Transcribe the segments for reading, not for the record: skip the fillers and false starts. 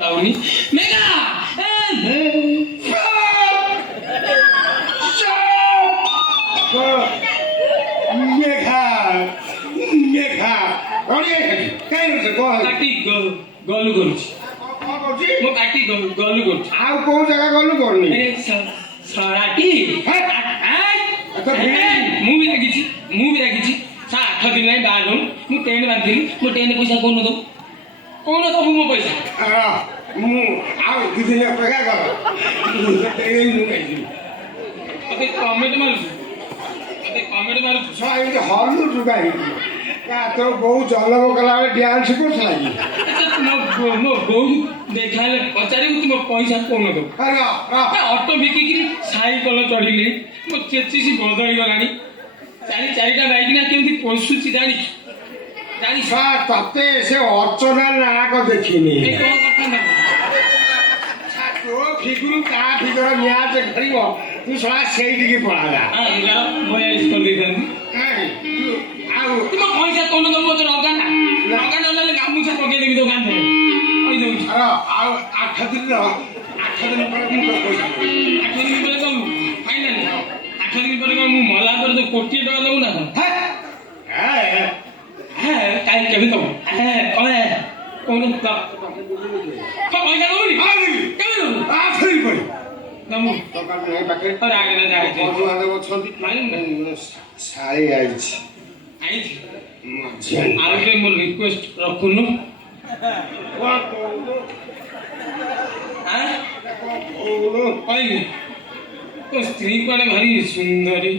Tauni. Mega! ଗଲୁ କରୁଛି ମୁଁ କାଟି ଗଲୁ କରୁଛି ଆଉ କୋଉ ଜାଗା ଗଲୁ କରୁନି ସରାଟି ମୁଁ ବି ରାଗିଛି 8 ଦିନ ଲାଗି ବାହାରୁ ମୁଁ ଟେଣ୍ଟ ବାନ୍ଧିଲି ମୋ ଟେଣ୍ଟ ପଇସା କହୁନ ଦବୁ ମୋ ପଇସା ମୁଁ ଆଉ 2 ଦିନ ଅପେକ୍ଷା କର ମତେ କମେଣ୍ଟ ମାରୁଛୁ ଏମିତି ହଲୁଛୁ କାହିଁକି ତୋ ବୋଉ ଜନ୍ମ କଲାବେଳେ ଡ୍ୟାନ୍ସ କରୁଥିଲା କି ମୋ ବୋଉ ଦେଖାହେଲେ ପଚାରିବୁ ତୁ ମୋ ପଇସା କହୁନ ଦବୁ ଅଟୋ ବିକିକିରି ସାଇକଲ ଚଢ଼ିଲି ମୋ ଚେଚିସି ବଦଳିଗଲାଣି 4ଟା ବାଇକ୍ ନା କେମିତି ପଶୁଛି ଜାଣିଛୁ ତତେ ସେ ଅର୍ଚ୍ଚନା ନାୟକ ଦେଖିନି ତୋ ଫିଗୁରୁ ତା ଫିଗର ମ୍ୟାଚ ଖେଳିବ ତୁ ଶଳା ସେଇଠିକି ପଳାଲା 42 କରିଦେଇଥାନ୍ତି ଆଉ ତୁ ମୋ ପଇସା କହୁନ ଦବୁ ମତେ ଲଗା ନହେଲେ ଗାମୁଛା ପକେଇଦେବି ତୋ କାନ୍ଧରେ କହିଦେଉଛି ଆଉ 8 ଦିନ ପରେ ମୁଁ ତୋ ପଇସା 8 ଦିନ ପରେ ଦବୁ ଫାଇନାଲି 8 ଦିନ ପରେ ମୁଁ ମଲା ପରେ ତ 1 କୋଟି ଟଙ୍କା ଦବୁ ନା କାହିଁ କେମିତି ଦବୁ କହୁନ ପଇସା ଦବୁନି କେମିତି ଦବୁ ଦବୁ ଶାଳି ଆଇଛି ଆଉ ଟିକେ ମୋ ରିକ୍ୱେଷ୍ଟ ରଖୁନୁ କହିବି ତୋ ସ୍ତ୍ରୀ କୁଆଡେ ଭାରି ସୁନ୍ଦରୀ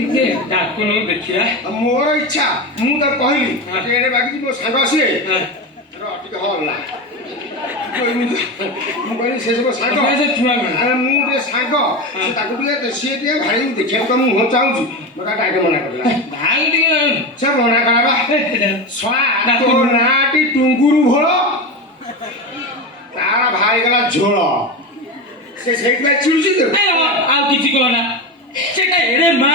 ଟିକେ ଡାକୁନ ଦେଖିବା ମୋର ଇଚ୍ଛା ମୁଁ ତ କହିଲି ବାକି ମୋ ସାଙ୍ଗ ଆସିବେ ଟିକେ ହଲା ମୁଁ କହିଲି ସେ ସବୁ ସାଙ୍ଗ ମୁଁ ଟିକେ ସାଙ୍ଗ ତାକୁ ଟିକେ ସିଏ ଟିକେ ଭାଇ ଦେଖିବାକୁ ତ ମୁଁ ଚାହୁଁଛି ମତେ ଡାକେ ମନା କରିଲା ଭାଇ ଟିକେ ସେ ମନା କଲା ତୋ ନାଁଟି ଟୁଙ୍ଗୁରୁ ଭୋଳ ତାର ଭାଇ ଗଲା ଝୋଳ ସେ ସେଇଥିପାଇଁ ଚିଡୁଛି ତ ଆଉ କିଛି କହନା ସେଟା ଏଡେ ମା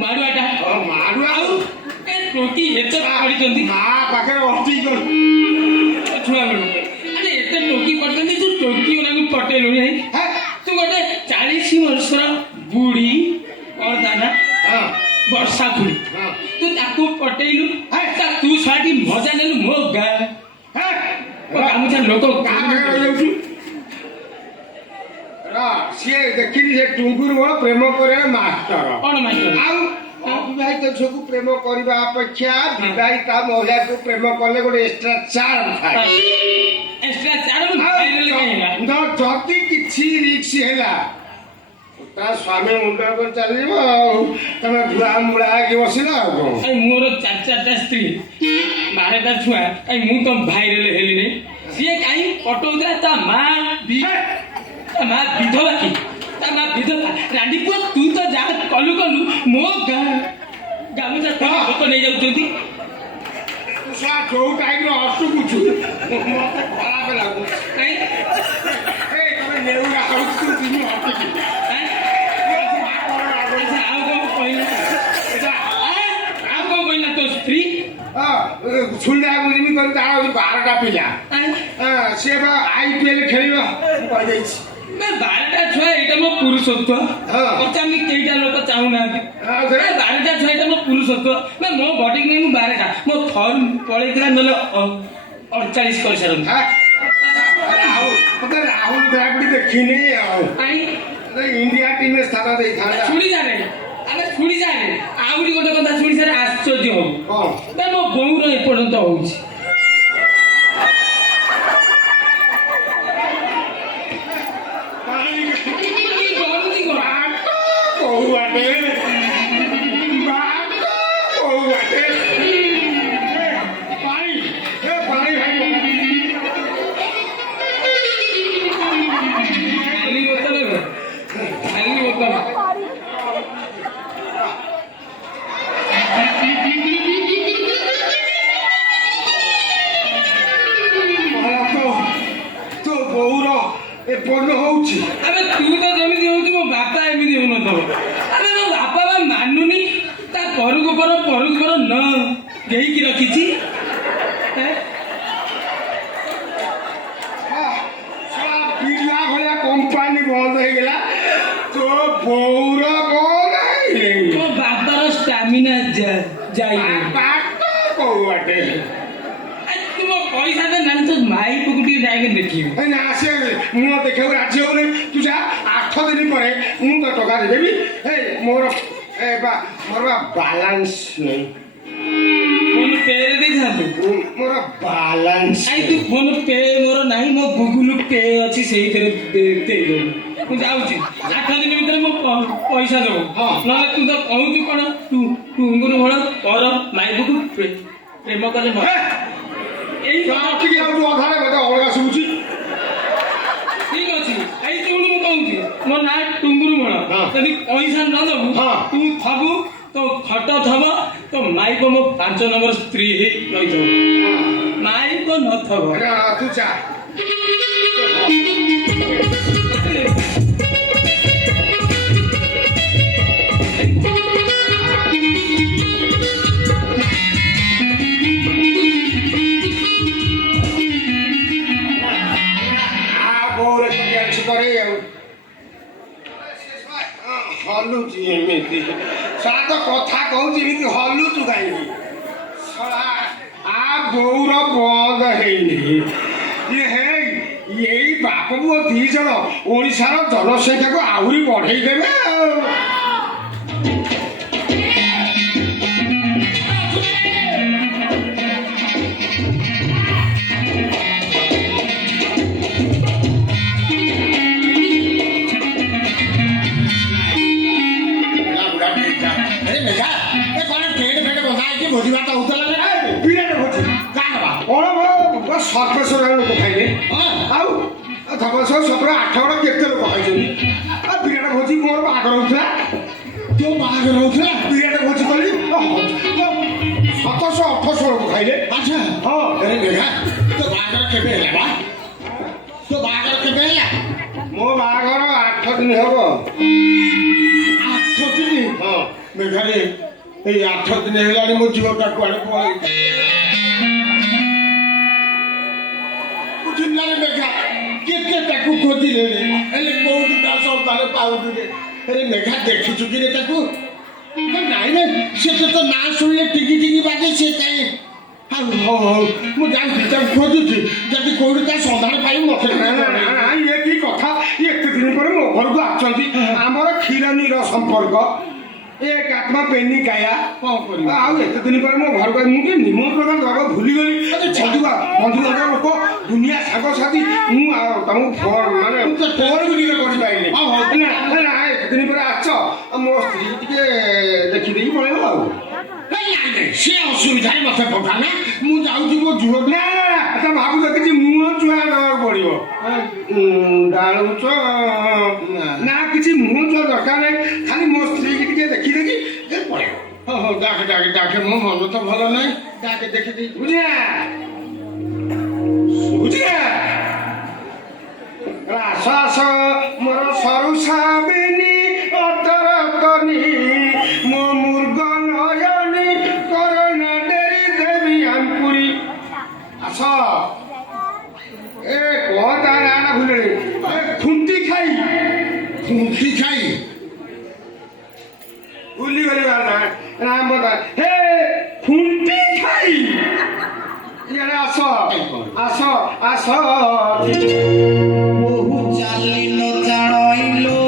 ମାଡୁଆଟା ଆଉ ଟୋକି ଏତେ ପଢିଛନ୍ତି ମା ପାଖରେ ଅତି ଛୁଆ ବେଳୁ ଆରେ ଏତେ ଟୋକି ପଢିଛନ୍ତି ତୁ ଟୋକି ଗୁଡାକୁ ପଟେଇଲୁଣି ତୁ ଗୋଟେ 40 ବର୍ଷର ବୁଢୀ ଅର୍ଦାନା ବର୍ଷା ଖୁଡି ତୁ ତାକୁ ପଟେଇଲୁ ତୁ ଛୁଆଟି ମଜା ନେଲୁ ମୋ ଗାଁ ଗାମୁଛା ଲୋକ ସିଏ ଦେଖିଲି ସେ ଟୁଙ୍ଗୁରୁ ଭଳ ପ୍ରେମ କରିବା ମାଷ୍ଟର କଣ ମାଷ୍ଟର ଆଉ ଅବିବାହିତ ଝିଅକୁ ପ୍ରେମ କରିବା ଅପେକ୍ଷା ବିବାହିତା ମହିଳାକୁ ପ୍ରେମ କଲେ ଗୋଟେ ଏକ୍ସଟ୍ରା ଚାର୍ମ ଥାଏ ଯଦି କିଛି ରିକ୍ସ ହେଲା ତା ସ୍ୱାମୀ ମୁଣ୍ଡ ଉପରେ ଚାଲିଯିବ ଆଉ ତମେ ଧୁଆ ମୁଳା ହେଇକି ବସିଲ ଆଉ କଣ ମୋର 4ଟା ସ୍ତ୍ରୀ 12ଟା ଛୁଆ ମୁଁ ତ ଭାଇରାଲ ହେଲିନି ସିଏ କାହିଁ ପଟଉଥିଲା ତା ମା ବିଧବା କି ତା ମା ବିଧବା ରାଣ୍ଡି ପୁଅ ତୁ ତ ଯାହା କଲୁ ମୋ ଗାଁ ଗାମୁଛା ଲୋକ ନେଇଯାଉଛନ୍ତି ଯୋଉ ଟାଇପ୍ର ଅଟୁକୁଛୁ ମତେ ଖରାପ ଲାଗୁଛି କାହିଁ ତମେ ନେଉରା ହଉଛୁ ଆଉ କଣ କହିଲା ତୋ ସ୍ତ୍ରୀ ଶୁଣିବାକୁ ଯେମିତି କରି ତାର 12ଟା ପିଲା ସିଏ ବା IPL ଖେଳିବ କହିଦେଇଛି 12ଟା ଛୁଆ ଏଇଟା ମୋ ପୁରୁଷତ୍ୱ ପଚାରିଲି କେଇଟା ଲୋକ ଚାହୁଁନାହାନ୍ତି 12ଟା ଛୁଆ ଏଇଟା ମୋ ପୁରୁଷତ୍ୱ ମୋ ବଡିକି ନେଇ ମୁଁ 12ଟା ମୋ ଫର୍ମ ପଳେଇଥିଲା ନହେଲେ 48 କରିସାରନ୍ତି ରାହୁଲ ଦ୍ରାବିଡ ଦେଖିନି ଆଉ ଇଣ୍ଡିଆ ଟିମ୍ରେ ସ୍ଥାନ ଦେଇଥାନ୍ତା ଶୁଣିଯାଏ ଆହୁରି ଗୋଟେ କଥା ଶୁଣି ସାରେ ଆଶ୍ଚର୍ଯ୍ୟ ହବୁ ମୋ ବୋଉର ଏପର୍ଯ୍ୟନ୍ତ ହଉଛି ଏପର୍ଯ୍ୟନ୍ତ ହଉଛି ଆରେ ତୁ ତ ଯେମିତି ହଉଛି ମୋ ବାପା ଏମିତି ହଉନଥିବ ଆରେ ମୋ ବାପା ବା ମାନୁନି ତା ପରକୁ ପର ଘରକୁ ମୋର ନ ଦେଇକି ରଖିଛି ପିଲା ଭଳିଆ କମ୍ପାନୀ ବନ୍ଦ ହେଇଗଲା ତୋ ବୋଉର କଣ ହେଇନି ମୋ ବାବାର ଷ୍ଟାମିନା ଯାଇନି ବାଟ କୋଉ ବାଟେ ତୁ ମୋ ପଇସା ତ ନାଇଁ ତୋ ମାଇପକୁ ଟିକେ ଯାଇକି ଦେଖିବି ନା ସେ ମୁଁ ଦେଖିବାକୁ ରାଜି ହଉନି ତୁ ଯା 8 ଦିନ ପରେ ମୁଁ ତ ଟଙ୍କା ଦେବି ମୋର ମୋର ବାଲାନ୍ସ ନାହିଁ ଫୋନ ପେରେ ଦେଇଥାନ୍ତୁ ମୋର ବାଲାନ୍ସ ନାଇଁ ତୁ ଫୋନ ପେ ମୋର ନାହିଁ ମୋ ଗୁଗୁଲ ପେ ଅଛି ସେଇଥିରେ ଦେଇଦେବୁ ମୁଁ ଯାଉଛି 8 ଦିନ ଭିତରେ ମୋ ପଇସା ଦେବୁ ନହେଲେ ତୁ ତ କହୁଛୁ କ'ଣ ତୁ ଟୁଙ୍ଗୁରୁ ଭଳ ତୋର ମାଇପକୁ ପ୍ରେମ କଲେ ଏଇ ଟିକେ ଆଉ ଅଧାରେ ବୋଧେ ଅଲଗା ଶୁଭୁଛି ଠିକ ଅଛି ଏଇ ଯୋଉଠୁ ମୁଁ କହୁଛି ମୋ ନାଁ ଟୁଙ୍ଗୁରୁ ଭଳ ଯଦି ପଇସା ନ ଦେବୁ ତୁ ଥବୁ ତୋ ଖଟ ଥବ ତୋ ମାଇପ ମୋ 5 ନମ୍ବର ସ୍ତ୍ରୀ ହେଇ ରହିଥିବ ମାଇପ ନଥବ ତୁ ଯା ହଲୁଛି ଏମିତି ସାତ କଥା କହୁଛି ଏମିତି ହଲୁଛୁ କାହିଁକି ବୋଉର ବନ୍ଦ ହେଇନି ଏଇ ବାପ ପୁଅ 2 ଜଣ ଓଡ଼ିଶାର ଜନସଂଖ୍ୟାକୁ ଆହୁରି ବଢ଼େଇ ଦେବେ ଭୋଜି ଭାତ ହଉଥିଲା ବିରାଟ ଭୋଜି ସର୍ବେଶ୍ୱର ଲୋକ ଖାଇଲେ ଆଉ ଧବଳେଶ୍ୱର ସତରେ 8 ବଡ଼ କେତେ ଲୋକ ଖାଇଛନ୍ତି ବିରାଟ ଭୋଜି ମୋର ବାହାଘର ହଉଥିଲା ତୋ ବାହାଘର ହଉଥିଲା ବିରାଟ ଭୋଜି କଲି 700-800 ଲୋକ ଖାଇଲେ ଆଚ୍ଛା ହଁ ମେଘା ତୋ ବାହାଘର କେବେ ହେଲା ବା ତୋ ବାହାଘର କେବେ ହେଲା ମୋ ବାହାଘର 8 ଦିନ ହବ 8 ଦିନ ହଁ ମେଘାରେ ଏଇ 8 ଦିନ ହେଲାଣି ମୋ ଝିଅଟା କୁଆଡ଼େ ବୁଝିଲାରେ ମେଘା କେତେ ତାକୁ ଖୋଜିଲେଣି ହେଲେ କୋଉଠି ତା ସନ୍ତାନ ପାଉଥିଲେ ହେଲେ ମେଘା ଦେଖିଛୁ କି ରେ ତାକୁ ନାଇଁ ନାଇଁ ସେ ତ ନାଁ ଶୁଣିଲେ ଟିକି ଟିକି ବାଜେ ସେ କାହିଁ ହଉ ମୁଁ ଜାଣିଛି ତାକୁ ଖୋଜୁଛି ଯଦି କୋଉଠି ତା ସନ୍ଧାନ ପାଇବୁ ମତେ ଇଏ କି କଥା ଏତେ ଦିନ ପରେ ମୋ ଘରକୁ ଆସୁଛନ୍ତି ଆମର କ୍ଷୀରନୀର ସମ୍ପର୍କ एक आत्मा पेनी काया आउ एत दिन पर मो घर को मुझे निमंत्रण दबा भूलीगली बंधु लोक दुनिया साग साथी तुमको माने फोन भी टिके कर पाइले ना एत दिन पर आछ मो स्त्री टिके देखि देखि पळेबो आ से असुविधा मत पका ना मु जाउछु मो जुव ना त भाबु देखि मुह चुआ दर पड़िबो डालुच ना किछि मुह चुआ दरकार नै खाली मो स्त्री टिके देखि देखि पड़ेबो हो डाके मो मन तो भलो नै डाके देखि देखि बुझिया रासास मोर सरुसा बेनी अतर तनी मो मुर्ग नयनी करना डेरी देवी अंकुरी आस ए कोता राणा भुलड़ी ए खुंटी खाई भूली गली वाला राम बता हे खुंटी खाई यारे आस বহু চালি ন জানাইলো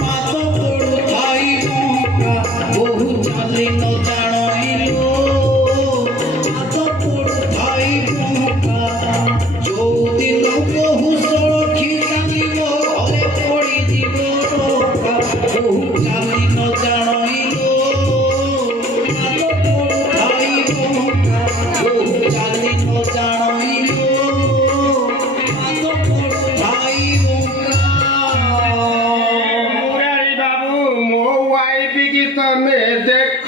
পাত পড়ু থাই মকা বহু চালি ন জানাইলো পাত পড়ু থাই মকা যৌদিন বহু সরখি চালিব ঘরে পড়ি দিব রকা বহু চালি ন জানাইলো পাত পড়ু থাই মকা বহু চালি ন জানাইলো मुरारी बाबू मो वाइफ की तमे देख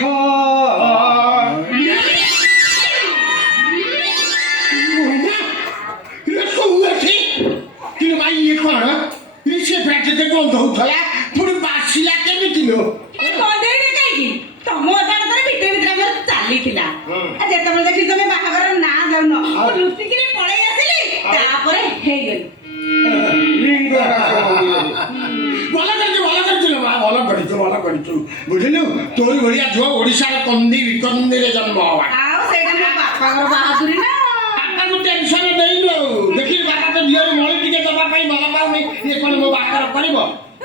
ଝିଅ ଓଡ଼ିଶାର କନ୍ଦି ବିକନ୍ଦିରେ ଜନ୍ମ ହବା ଆଉ ସେଇଟା ମୋ ବାପାଙ୍କର ବାହାଦୁରୀ ନା ବାପାକୁ ଟେନସନ ଦେଇନୁ ଆଉ ଦେଖିଲି ବାପା ତ ଝିଅରେ ମଳି ଟିକେ ଦବା ପାଇଁ ଭଲ ପାଉନି ଇଏ କଣ ମୋ ବାହାଘର କରିବ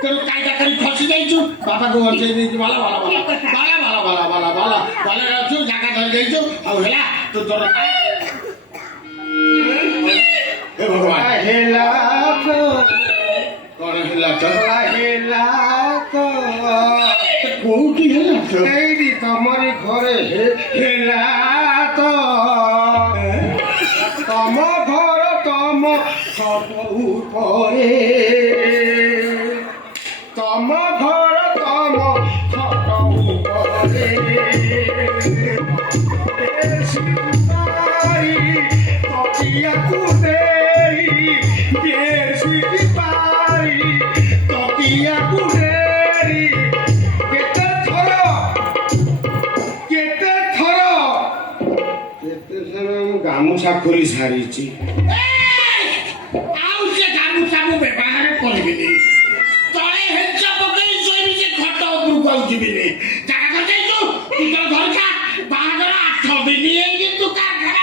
ତେଣୁ କାଇଦା କରି ଖସି ଯାଇଛୁ ବାପାକୁ ବଞ୍ଚେଇ ଦେଇଛୁ ଭଲ ଭଲ ଭଲ ଠିକ କଥା। ଭଲ ଭଲ ଭଲ ଭଲ ଭଲ ଭଲରେ ଅଛୁ ଜାଗା ଧରି ଦେଇଛୁ ଆଉ ହେଲା ତୁ ତୋର ହେ ଭଗବାନ ହେଲା ତ କଣ ହେଲା ତ ହେଲା ତ କୋଉଠି ହେଲା ତ ଏଇଠି ତମରି ଘରେ ହେଲା ତ ତମ ଘର ତମ ଖଟ ଉପରେ ତମ ଘର ତମ ଖଟ ଉପରେ ତକିଆକୁ ଦେଇ ବେଶୀ ପାରି ତକିଆକୁ ଦେଇ କେତେ ଥର କେତେ ଥର ମୁଁ ଗାମୁଛା ଖୋଲି ସାରିଛି ଆଉ ସେ ଗାମୁଛାକୁ ବ୍ୟବହାର କରିବିନି ତଳେ ହେଞ୍ଚ ପକେଇ ଶୋଇବି ସେ ଖଟ ଉପରକୁ ଆଉ ଯିବିନି ଜାଗା କରିଦେଇଛୁ ତୁ ତୋର ଘର ଖା ବାହାଘର 8 ଦିନ ହେଇକି ତୁ କା ଘର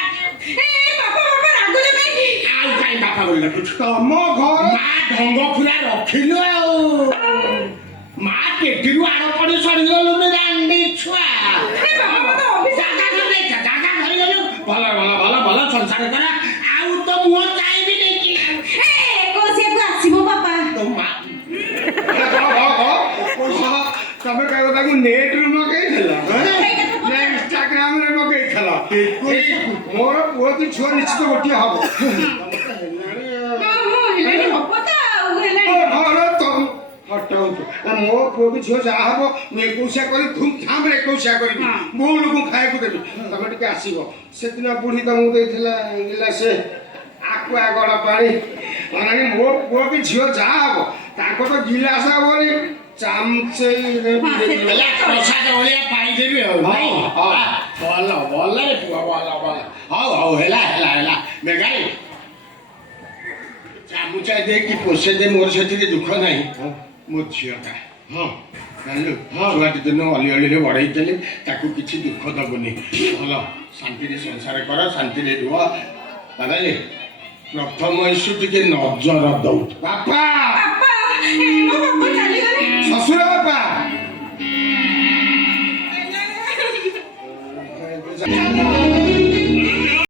ଆଉ କାଇଁ ବାପା ବୋଲି ଡାକୁଛୁ ତମ ଘର ମା ଢଙ୍ଗ ପୁରା ରଖିଲୁ ଆଉ ମା ପେଟିରୁ ଆଡ ପଡି ସରିଗଲୁ ରାଣ୍ଡି ଛୁଆ ଜାଗା କରିଦେଇଛ ଜାଗା ଧରିଗଲୁ ଭଲ ଭଲ ଭଲ ଭଲ ସଂସାର କର ଆଉ ତ ମୁହଁ ଚାହିଁବି ନେଇକି ଆସିବ ବାପା ତୋ ମା ତମେ କହିବ ତାକୁ ନେଟରୁ ମଗେଇଥିଲ ନା ଇନଷ୍ଟାଗ୍ରାମରେ ମଗେଇଥିଲ ମୋର ପୁଅ ତୁ ଛୁଆ ନିଶ୍ଚିତ ଗୋଟିଏ ହବ ଘର ହଟାଉଛୁ ମୋ ପୁଅ ବି ଝିଅ ଯାହା ହବ ମୁଁ 21 କରି ଧୁମଧାମରେ 21 କରିବି ବୋଉ ଲୋକଙ୍କୁ ଖାଇବାକୁ ଦେବି ତମେ ଟିକେ ଆସିବ ସେଦିନ ବୁଢ଼ୀ ତମକୁ ଦେଇଥିଲା ଗିଲାସେ ଆକୁଆ ଗଡ଼ ପାଣି ଅନାନି ମୋ ପୁଅ ବି ଝିଅ ଯାହା ହବ ତାଙ୍କ ତ ଗିଲାସ ହବନି ଚାମଚେଇରେ ହେଲା ପ୍ରସାଦ ଭଳିଆ ପାଇଦେବି ଆଉ ନାଇଁ ଭଲ ଭଲ ରେ ପୁଅ ଭଲ ଭଲ ହଉ ହଉ ହେଲା ହେଲା ହେଲା ମେଘାଇ ଚାମୁଚା ଦେଇକି ପୋଷେଇ ଦେ ମୋର ସେଥିରେ ଦୁଃଖ ନାହିଁ ମୋ ଝିଅଟା ହଁ ଜାଣିଲୁ ଛୁଆଟି ଦିନ ଅଲିଅଳିରେ ବଢ଼େଇଥିଲି ତାକୁ କିଛି ଦୁଃଖ ଦବୁନି ଭଲ ଶାନ୍ତିରେ ସଂସାର କର ଶାନ୍ତିରେ ରୁହ ବାଦାଲି ପ୍ରଥମ ଇସ୍ୟୁ ଟିକେ ନଜର ଦଉ ବାପା ଶ୍ୱଶୁର ବାପା ଚାଲ